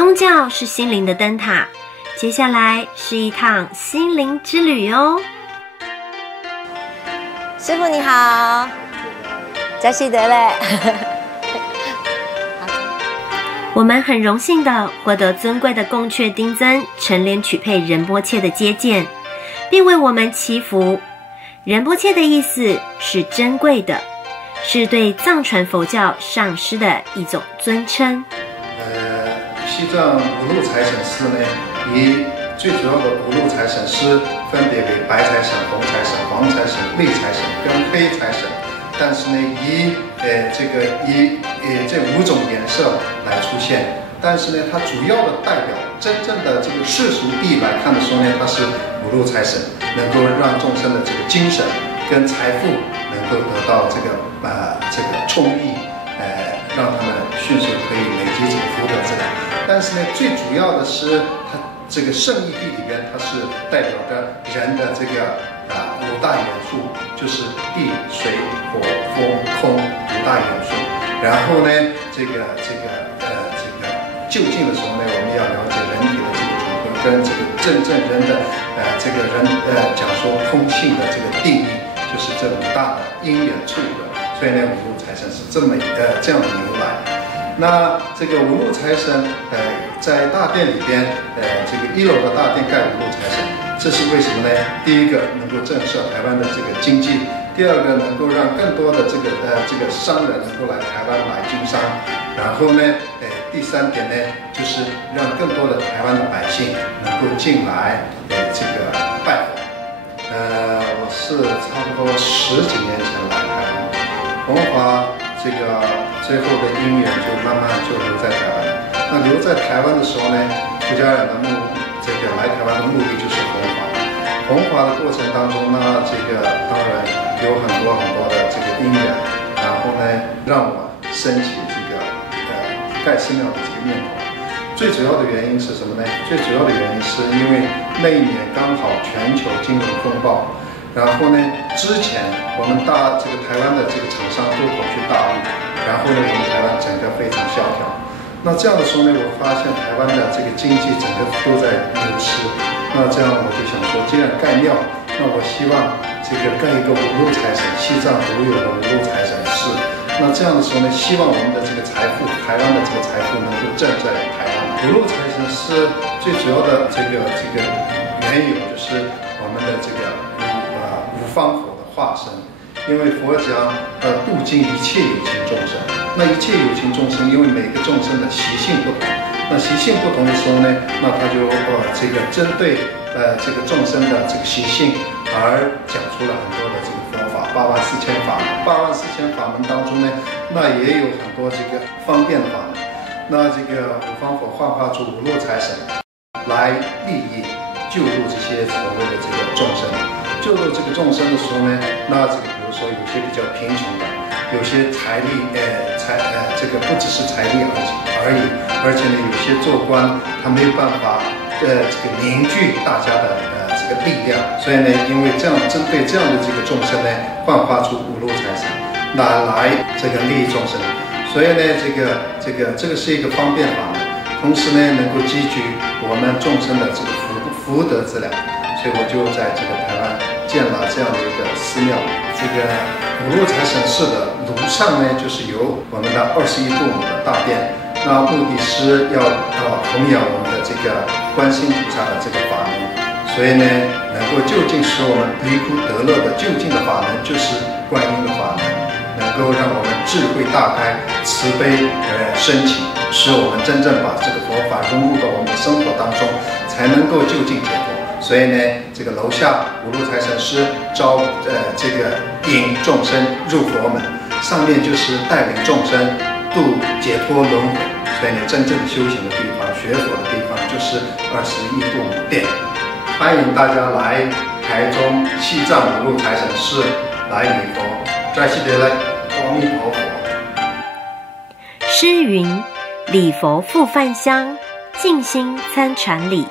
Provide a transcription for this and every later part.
宗教是心灵的灯塔，接下来是一趟心灵之旅哦。师父你好，嘉西德嘞。我们很荣幸地获得尊贵的贡阙丁增陈莲曲配仁波切的接见，并为我们祈福。仁波切的意思是珍贵的，是对藏传佛教上师的一种尊称。西藏五路财神寺呢，以最主要的五路财神师分别为白财神、红财神、黄财神、绿财神跟黑财神，但是呢，以这5种颜色来出现。但是呢，它主要的代表真正的这个世俗地来看的时候呢，它是五路财神，能够让众生的这个精神跟财富能够得到这个充裕，让他们迅速可以累积这个福德资粮。但是呢，最主要的是它这个圣义地里边，它是代表着人的这个5大元素，就是地、水、火、风、空5大元素。然后呢，就近的时候呢，我们要了解人体的这个组合跟这个真正人的讲说空性的这个定义，就是这5大的因缘处的。所以呢，五路财神是这样的由来。那这个五路财神，在大殿里边，这个1楼的大殿盖五路财神，这是为什么呢？第一个能够震慑台湾的这个经济，第二个能够让更多的这个商人能够来台湾买经商，然后呢，第3点呢，就是让更多的台湾的百姓能够进来这个拜访。我是差不多10几年前来台湾，弘华这个最后的因缘就慢慢就留在台湾。那留在台湾的时候呢，出家人的来台湾的目的就是弘华。弘华的过程当中呢，当然有很多的这个因缘，然后呢，让我升起盖寺庙的这个念头。最主要的原因是什么呢？最主要的原因是因为那一年刚好全球金融风暴，然后呢，之前我们台湾的这个厂商都跑去大陆，然后呢，我们台湾整个非常萧条。那这样的时候呢，我发现台湾的这个经济整个都在流失。那这样我就想说，既然盖庙，那我希望盖一个五路财神，西藏独有的五路财神寺。那这样的时候呢，希望我们的这个财富，台湾的这个财富能够镇在台湾。五路财神寺最主要的这个缘由就是我们的五方佛的化身。因为佛讲度尽一切有情众生，那一切有情众生，因为每个众生的习性不同，那习性不同的时候呢，那他就针对这个众生的这个习性而讲出了很多的这个佛法，84000法门，84000法门当中呢，那也有很多这个方便的法门。那五方佛幻化出五路财神来利益救度这些所谓的这个众生。救度这个众生的时候呢，那比如说有些比较贫穷的，有些财力不只是财力而已，而且呢，有些做官他没有办法凝聚大家的力量，所以呢，因为针对这样的众生呢，幻化出五路财神，来利益众生。所以呢，这个是一个方便法门，同时呢，能够积聚我们众生的福德资粮。所以我就在台湾建了这样的一个寺庙。五路财神寺的炉上呢，就是由我们的21度母的大殿，那目的是要弘扬我们的观世音菩萨的法门。所以呢，能够就近使我们离苦得乐的就近的法门，就是观音的法门，能够让我们智慧大开，慈悲升起，使我们真正把佛法融入到我们的生活当中，才能够就近解脱。所以呢，楼下五路财神师引众生入佛门，上面就是带领众生度解脱轮回。所以呢，真正修行的地方、学佛的地方，就是21度母殿。欢迎大家来台中西藏五路财神寺来礼佛，在西德来阿弥陀佛。诗云：礼佛复梵香，静心参禅理。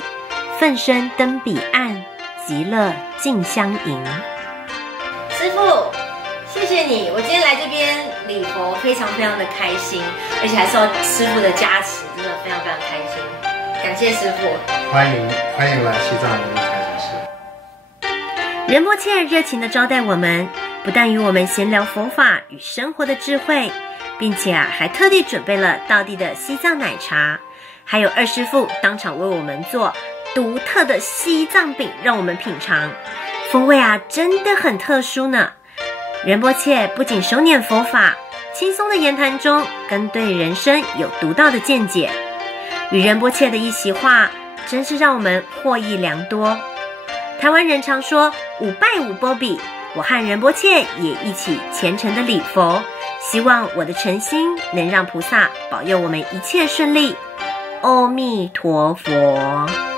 奋身登彼岸，极乐尽相迎。师父，谢谢你，我今天来这边礼佛非常的开心，而且还受到师父的加持，真的非常开心。感谢师父，欢迎来西藏人民财神寺。仁波切热情地招待我们，不但与我们闲聊佛法与生活的智慧，并且还特地准备了道地的西藏奶茶，还有二师父当场为我们做独特的西藏饼让我们品尝，风味真的很特殊呢。仁波切不仅手念佛法，轻松的言谈中更对人生有独到的见解，与仁波切的一席话真是让我们获益良多。台湾人常说五拜五波比，我和仁波切也一起虔诚的礼佛，希望我的诚心能让菩萨保佑我们一切顺利。阿弥陀佛。